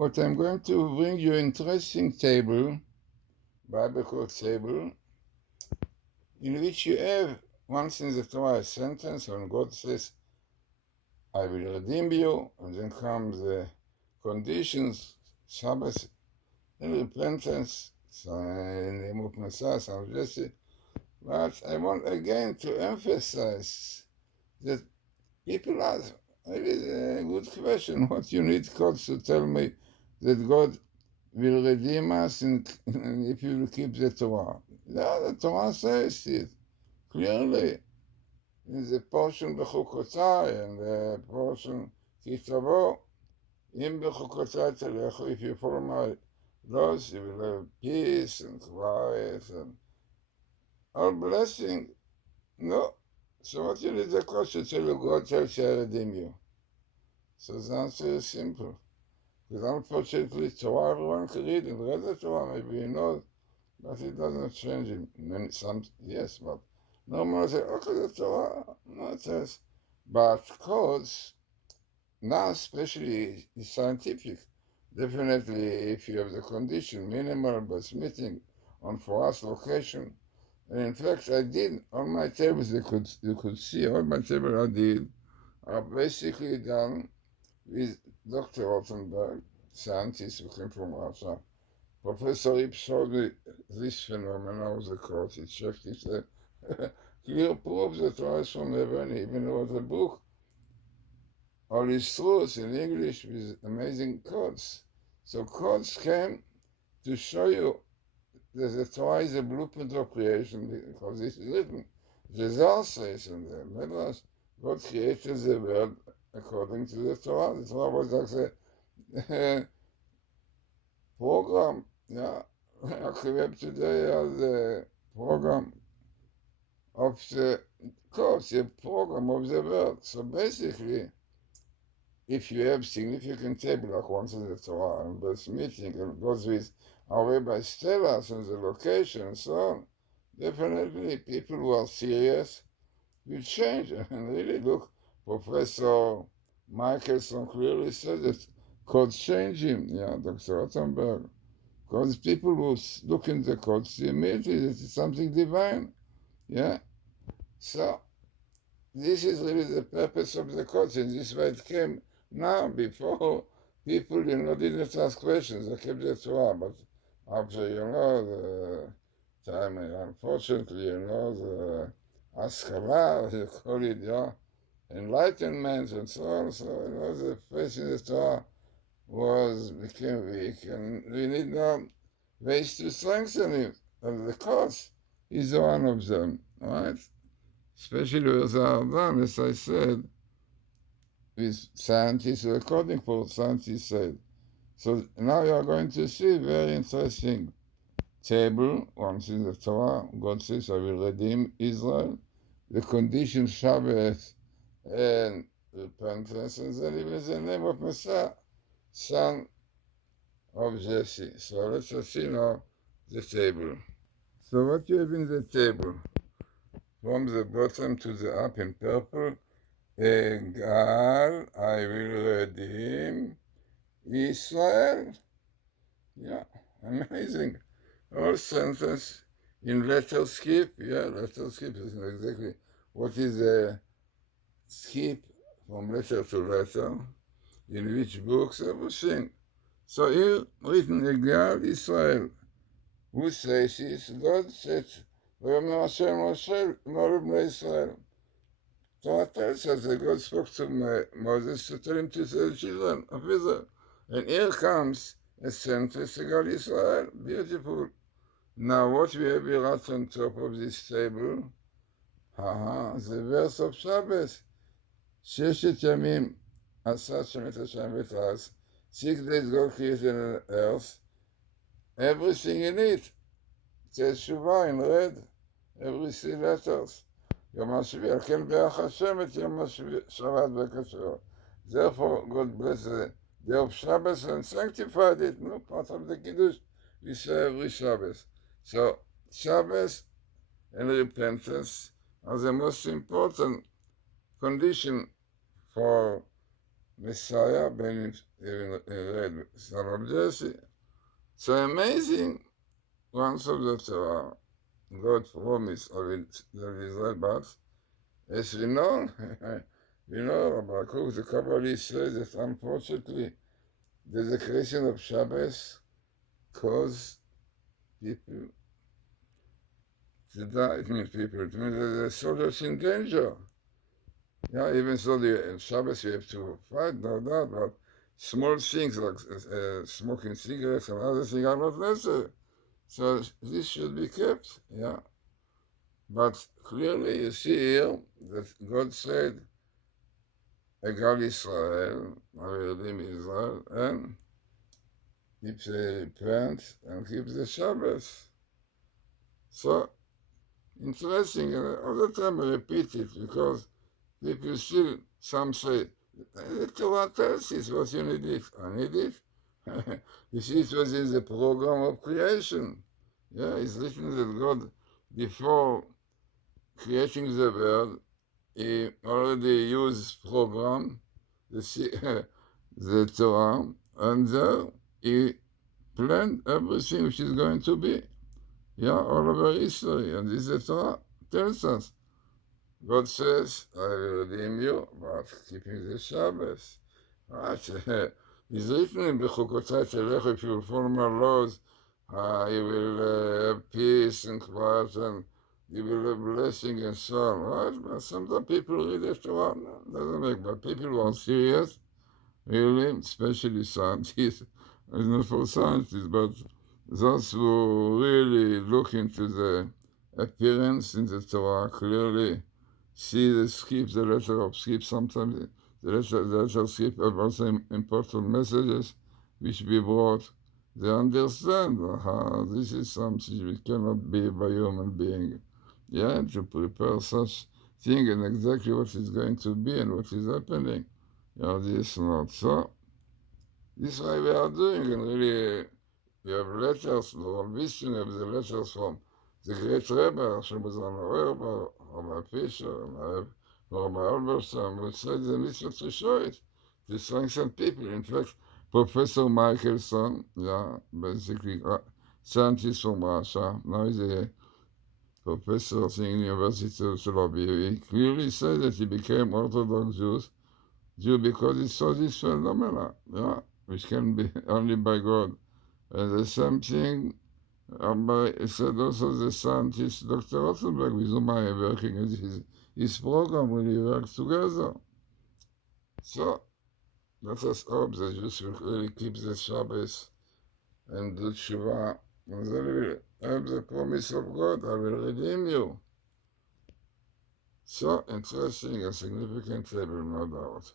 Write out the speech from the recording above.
But I'm going to bring you an interesting table, biblical table, in which you have once in the Torah a sentence when God says, I will redeem you, and then comes the conditions, Sabbath, and repentance, in the name of Messiah, son of Jesse. But I want again to emphasize that people ask, it is a good question, what you need God to tell me that God will redeem us if you will keep the Torah. Yeah, the Torah says it clearly in the portion Bechukotai and the portion Kitavo. Im Bechukotai Telechu, if you follow my laws, you will have peace and quiet and all blessing. No. So what you need the coach to tell you, God tells you I redeem you. So the answer is simple. Because unfortunately, Torah everyone can read and read the Torah, maybe you know, but it doesn't change it. Some, yes, but normally say, okay, the Torah, no, it says. But codes, now especially is scientific. Definitely, if you have the condition, minimal but smithing on for us location. And in fact, I did on my tables. You could see all my tables I did are basically done with Dr. Rothenberg, scientist who came from Russia. Professor Ip showed me this phenomenon of the court. He checked it. Clear proof that rise from heaven. He even wrote a book, All His Truths in English with amazing quotes. So quotes came to show you that the Torah is a blueprint of creation because this is written. The Zohar says in the Midrash, God created the world according to the Torah. The Torah was like a program. Yeah, we have today the program of the course, the program of the world. So basically, if you have significant table like once in the Torah and this meeting and goes with our rabbis tell us and the location and so on, definitely people who are serious will change. And really look, Professor Michelson clearly said that codes change him, yeah, Dr. Rothenberg. Because people who look in the code see immediately that it's something divine. Yeah? So this is really the purpose of the code, and this way it came now. Before, people, didn't ask questions. They kept the Torah, but after, the time, unfortunately, the Askala, you call it, yeah, enlightenment and so on. So, the faith in the Torah became weak, and we need now ways to strengthen it. And the course is one of them, right? Especially with our done, as I said, with scientists, according to what scientists said. So now you are going to see very interesting table. Once in the Torah, God says, I will redeem Israel. The condition Sabbath and repentance, and then even the name of Messiah, son of Jesse. So let's just see now the table. So what you have in the table? From the bottom to the up in purple, Egal, I will redeem Israel. Yeah, amazing. All sentence in letter skip. Yeah, letter skip is exactly what is a skip from letter to letter, in which books, everything. So here written Egal Israel. Who says this? God said, V'yomer Hashem Moshe, Moru b'nei Israel. Torah tells us that God spoke to Moses to tell him to tell the children of Israel. And here comes a sentence, God Israel. Beautiful. Now what we have here right on top of this table, the verse of Sabbath. Sheshet Yamim Asa Hashem et Hashem v'tras. 6 days God created an earth. Everything in it. It says Shuvah in red. Every 3 letters. יום השביעי, על כן ברך השם את יום השבת בקדשו. Therefore, God blessed the day of Shabbos and sanctified it. No part of the Kiddush. We say every Shabbos. So, Shabbos and repentance are the most important condition for Messiah, even read Son of Jesse. So amazing, once of the Torah, God promised of Israel, but as we know, Habakkuk the Kabbalist says that unfortunately the desecration of Shabbos caused people to die. It means people, it means that the soldiers in danger. Yeah, even so, the Shabbos you have to fight, no doubt, but small things like smoking cigarettes and other things are not necessary. So this should be kept, yeah. But clearly you see here that God said, Egal Israel, I will redeem Israel, and keep the plant and keep the Shabbos. So interesting, and all the time I repeat it because people still, some say, the Torah tells us what you need it. I need it. You see, it was in the program of creation. Yeah, it's written that God, before creating the world, he already used program, the Torah, and there he planned everything which is going to be. Yeah, all over history, and this the Torah tells us. God says, I will redeem you, but keeping the Sabbath. Right? It's written in Bechukotai Telech, if you will follow my laws, you will have peace and quiet, and you will have blessing and so on, right? But sometimes people read the Torah, doesn't make, but people who are serious, really, especially scientists, it's not for scientists, but those who really look into the appearance in the Torah clearly see the skip, the letter of skip, sometimes the letter skip have also important messages which we brought. They understand how this is something which cannot be by human being. Yeah, to prepare such thing and exactly what is going to be and what is happening. Yeah, this not. So, this is why we are doing, and really, we have letters, or visiting of the letters from the great Rebbe, Shemazan Rebbe, Rabbi Fisher, Rabbi Alberson, would say the mitzvah to show it, to strengthen people. In fact, Professor Michelson, yeah, basically scientist from Russia, now he's a professor in University of Tel Aviv, he clearly said that he became Orthodox Jew because he saw this phenomena, yeah, which can be only by God. And the same thing said also the scientist Dr. Rothenberg, with whom I am working in his program, when we work together. So let us hope the Jews will really keep the Shabbos and do Tshuva, and they will have the promise of God, I will redeem you. So interesting and significant table, no doubt.